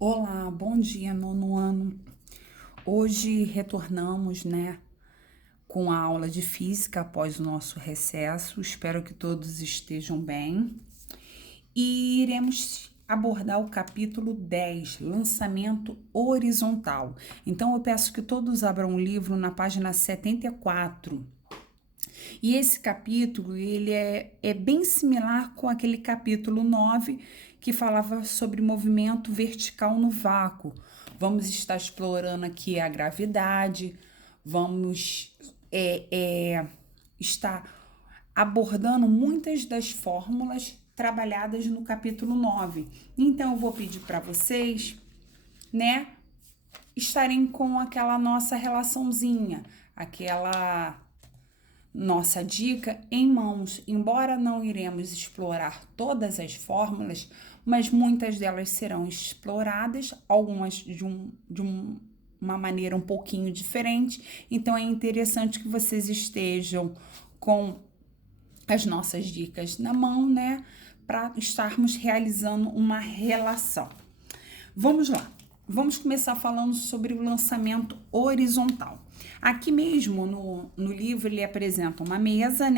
Olá, bom dia, nono ano. Hoje retornamos, com a aula de física após o nosso recesso. Espero que todos estejam bem. E iremos abordar o capítulo 10, lançamento horizontal. Então eu peço que todos abram o livro na página 74. E esse capítulo, ele é bem similar com aquele capítulo 9 que falava sobre movimento vertical no vácuo. Vamos estar explorando aqui a gravidade, vamos estar abordando muitas das fórmulas trabalhadas no capítulo 9. Então, eu vou pedir para vocês, estarem com aquela nossa relaçãozinha, aquela nossa dica em mãos, embora não iremos explorar todas as fórmulas, mas muitas delas serão exploradas, algumas uma maneira um pouquinho diferente. Então é interessante que vocês estejam com as nossas dicas na mão, para estarmos realizando uma relação. Vamos lá. Vamos começar falando sobre o lançamento horizontal. Aqui mesmo no livro ele apresenta uma mesa,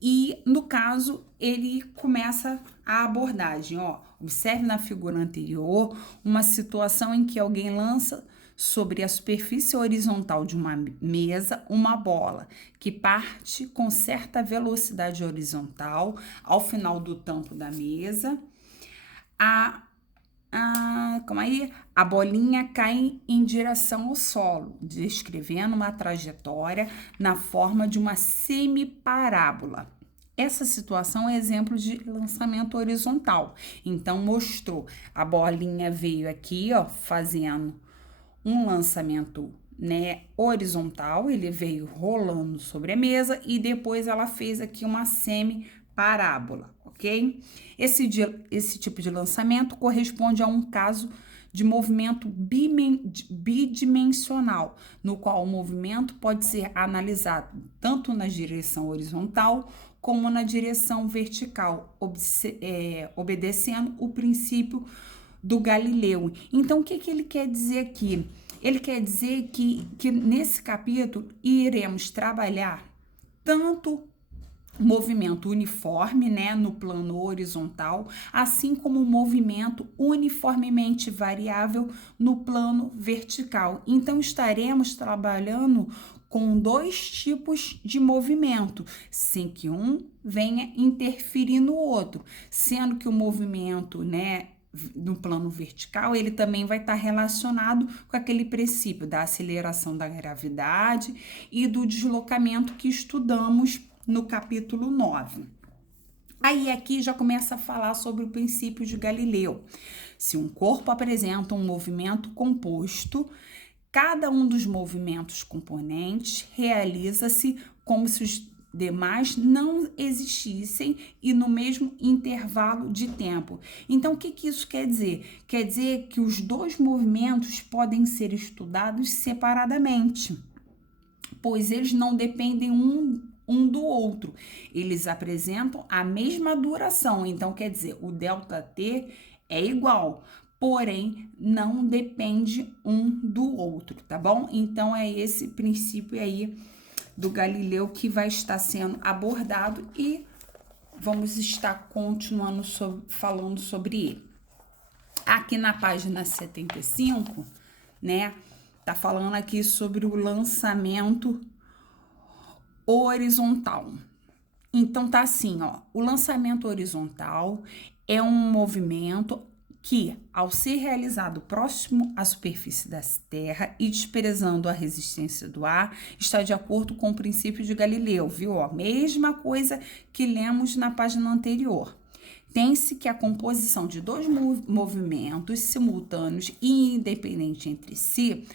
E no caso ele começa a abordagem, Observe na figura anterior uma situação em que alguém lança sobre a superfície horizontal de uma mesa uma bola que parte com certa velocidade horizontal ao final do tampo da mesa. A bolinha cai em direção ao solo, descrevendo uma trajetória na forma de uma semiparábola. Essa situação é exemplo de lançamento horizontal. Então, mostrou, a bolinha veio aqui, fazendo um lançamento, horizontal, ele veio rolando sobre a mesa e depois ela fez aqui uma semi-parábola, ok? Esse tipo de lançamento corresponde a um caso de movimento bidimensional, no qual o movimento pode ser analisado tanto na direção horizontal como na direção vertical, obedecendo o princípio do Galileu. Então, o que ele quer dizer aqui? Ele quer dizer que nesse capítulo iremos trabalhar tanto movimento uniforme, no plano horizontal, assim como movimento uniformemente variável no plano vertical. Então, estaremos trabalhando com dois tipos de movimento, sem que um venha interferir no outro, sendo que o movimento, no plano vertical, ele também vai estar relacionado com aquele princípio da aceleração da gravidade e do deslocamento que estudamos no capítulo 9. Aí aqui já começa a falar sobre o princípio de Galileu. Se um corpo apresenta um movimento composto, cada um dos movimentos componentes realiza-se como se os demais não existissem e no mesmo intervalo de tempo. Então, o que isso quer dizer? Quer dizer que os dois movimentos podem ser estudados separadamente, pois eles não dependem um do outro. Eles apresentam a mesma duração, então quer dizer, o ΔT é igual, porém não depende um do outro, tá bom? Então é esse princípio aí do Galileu que vai estar sendo abordado e vamos estar continuando falando sobre ele. Aqui na página 75, tá falando aqui sobre o lançamento horizontal. Então tá assim, o lançamento horizontal é um movimento que, ao ser realizado próximo à superfície da Terra e desprezando a resistência do ar, está de acordo com o princípio de Galileu, viu? Mesma coisa que lemos na página anterior. Tem-se que a composição de dois movimentos simultâneos e independentes entre si,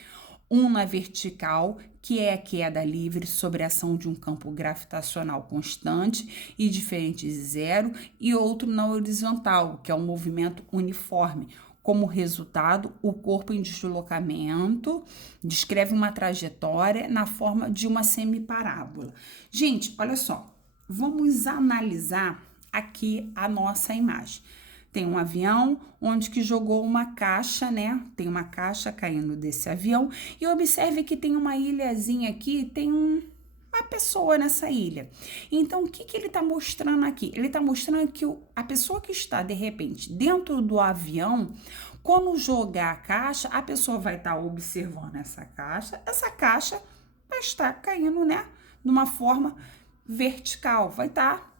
um na vertical, que é a queda livre sobre a ação de um campo gravitacional constante e diferente de zero, e outro na horizontal, que é um movimento uniforme. Como resultado, o corpo em deslocamento descreve uma trajetória na forma de uma semiparábola. Gente, olha só, vamos analisar aqui a nossa imagem. tem um avião onde que jogou uma caixa, né? Tem uma caixa caindo desse avião. E observe que tem uma ilhazinha aqui, tem uma pessoa nessa ilha. Então, o que ele está mostrando aqui? Ele está mostrando que a pessoa que está, de repente, dentro do avião, quando jogar a caixa, a pessoa vai estar observando essa caixa vai estar caindo, né? De uma forma vertical, vai estar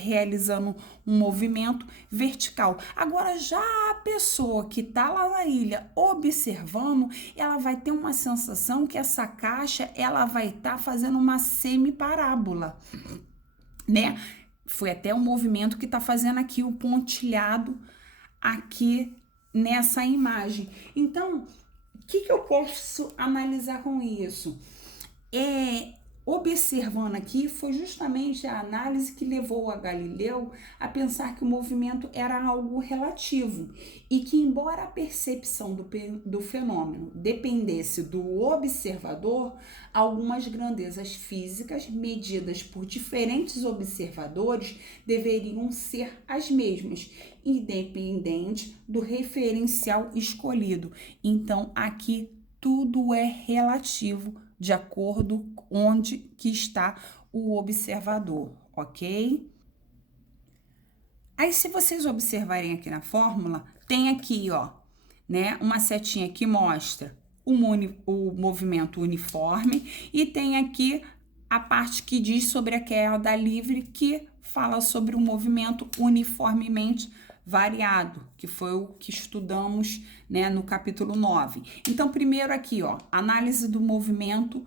realizando um movimento vertical. Agora, já a pessoa que está lá na ilha observando, ela vai ter uma sensação que essa caixa, ela vai estar fazendo uma semiparábola, né? Foi até o movimento que está fazendo aqui o pontilhado aqui nessa imagem. Então, o que eu posso analisar com isso? Observando aqui, foi justamente a análise que levou a Galileu a pensar que o movimento era algo relativo e que, embora a percepção do fenômeno dependesse do observador, algumas grandezas físicas medidas por diferentes observadores deveriam ser as mesmas, independente do referencial escolhido. Então, aqui tudo é relativo de acordo com onde que está o observador, ok? Aí, se vocês observarem aqui na fórmula, tem aqui, ó, né, uma setinha que mostra o movimento uniforme e tem aqui a parte que diz sobre a queda livre, que fala sobre o movimento uniformemente variado, que foi o que estudamos, né, no capítulo 9. Então, primeiro aqui, ó, análise do movimento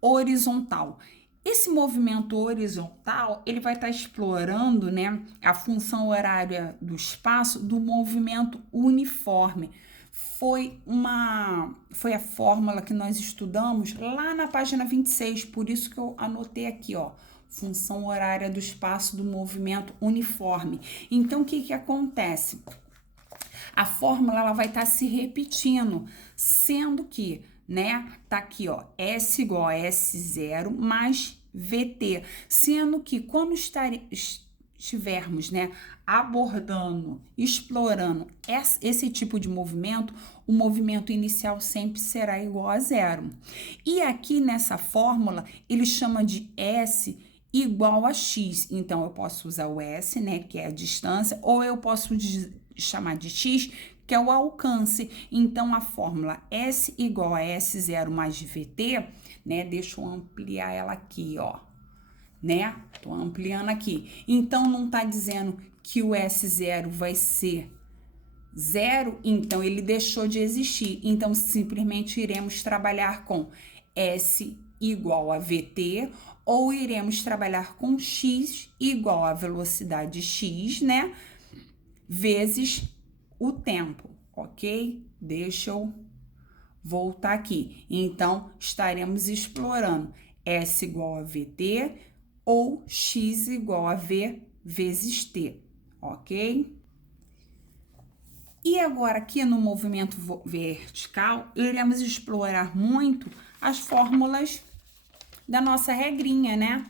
horizontal. Esse movimento horizontal, ele vai estar explorando, né, a função horária do espaço do movimento uniforme. Foi a fórmula que nós estudamos lá na página 26, por isso que eu anotei aqui, ó, função horária do espaço do movimento uniforme. Então, o que acontece? A fórmula ela vai estar se repetindo, sendo que, né, tá aqui, ó, S igual a S0 mais VT, sendo que quando estivermos, né, abordando, explorando esse tipo de movimento, o movimento inicial sempre será igual a zero. E aqui nessa fórmula, ele chama de S igual a X. Então, eu posso usar o S, né, que é a distância, ou eu posso chamar de X, que é o alcance. Então, a fórmula S igual a S0 mais VT, né, deixa eu ampliar ela aqui, ó, né, tô ampliando aqui. Então, não tá dizendo que o S0 vai ser zero, então ele deixou de existir. Então, simplesmente iremos trabalhar com S igual a VT, ou iremos trabalhar com X igual a velocidade X, né, vezes o tempo, ok? Deixa eu voltar aqui. Então, estaremos explorando S igual a VT ou X igual a V vezes T, ok? E agora, aqui no movimento vertical, iremos explorar muito as fórmulas da nossa regrinha, né?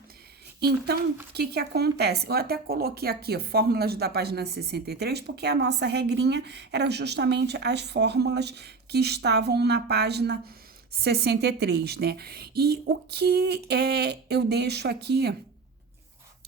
Então, o que acontece? Eu até coloquei aqui fórmulas da página 63, porque a nossa regrinha era justamente as fórmulas que estavam na página 63, né? E o que eu deixo aqui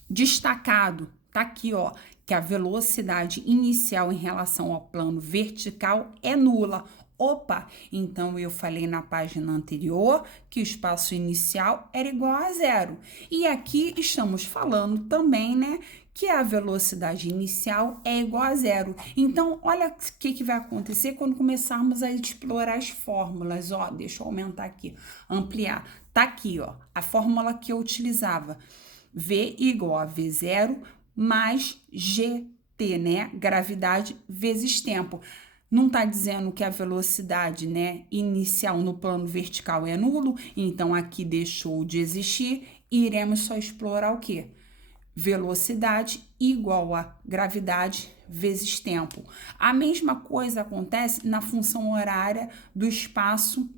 destacado, tá aqui, ó, que a velocidade inicial em relação ao plano vertical é nula. Opa, então eu falei na página anterior que o espaço inicial era igual a zero. E aqui estamos falando também, né, que a velocidade inicial é igual a zero. Então, olha o que vai acontecer quando começarmos a explorar as fórmulas. Ó, deixa eu aumentar aqui, ampliar. Tá aqui, ó, a fórmula que eu utilizava. V igual a V0 mais GT, né, gravidade vezes tempo. Não está dizendo que a velocidade, né, inicial no plano vertical é nulo, então aqui deixou de existir e iremos só explorar o quê? Velocidade igual a gravidade vezes tempo. A mesma coisa acontece na função horária do espaço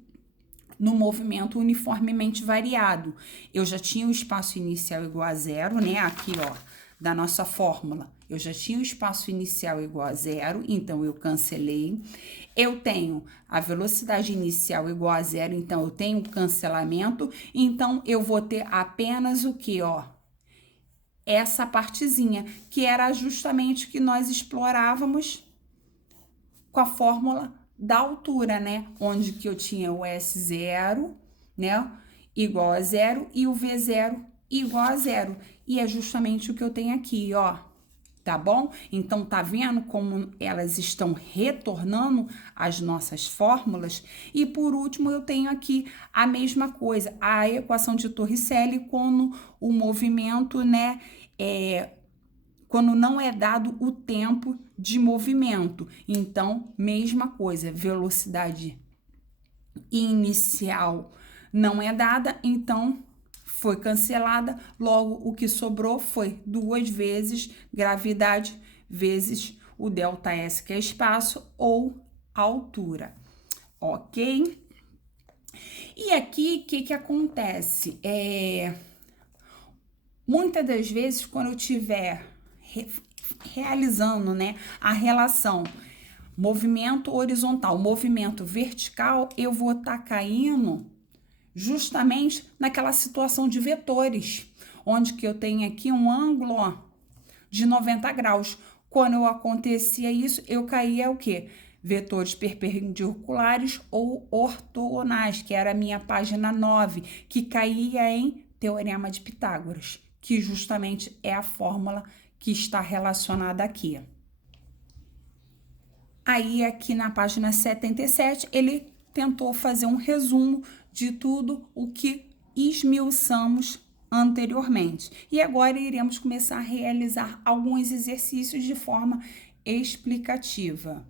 no movimento uniformemente variado. Eu já tinha o espaço inicial igual a zero, né, aqui, ó, da nossa fórmula. Eu já tinha o espaço inicial igual a zero, então eu cancelei. Eu tenho a velocidade inicial igual a zero, então eu tenho cancelamento. Então, eu vou ter apenas o que, ó? Essa partezinha, que era justamente o que nós explorávamos com a fórmula da altura, né? Onde que eu tinha o S0, né? Igual a zero e o V0 igual a zero. E é justamente o que eu tenho aqui, ó. Tá bom? Então, tá vendo como elas estão retornando as nossas fórmulas? E por último, eu tenho aqui a mesma coisa, a equação de Torricelli quando o movimento, né, quando não é dado o tempo de movimento. Então, mesma coisa, velocidade inicial não é dada, então foi cancelada, logo o que sobrou foi 2 vezes gravidade vezes o ΔS, que é espaço, ou altura, ok? E aqui, o que acontece? Muitas das vezes, quando eu estiver realizando, né, a relação movimento horizontal, movimento vertical, eu vou estar caindo justamente naquela situação de vetores, onde que eu tenho aqui um ângulo, ó, de 90 graus. Quando eu acontecia isso, eu caía o quê? Vetores perpendiculares ou ortogonais, que era a minha página 9, que caía em Teorema de Pitágoras, que justamente é a fórmula que está relacionada aqui. Aí, aqui na página 77, ele tentou fazer um resumo de tudo o que esmiuçamos anteriormente. E agora iremos começar a realizar alguns exercícios de forma explicativa.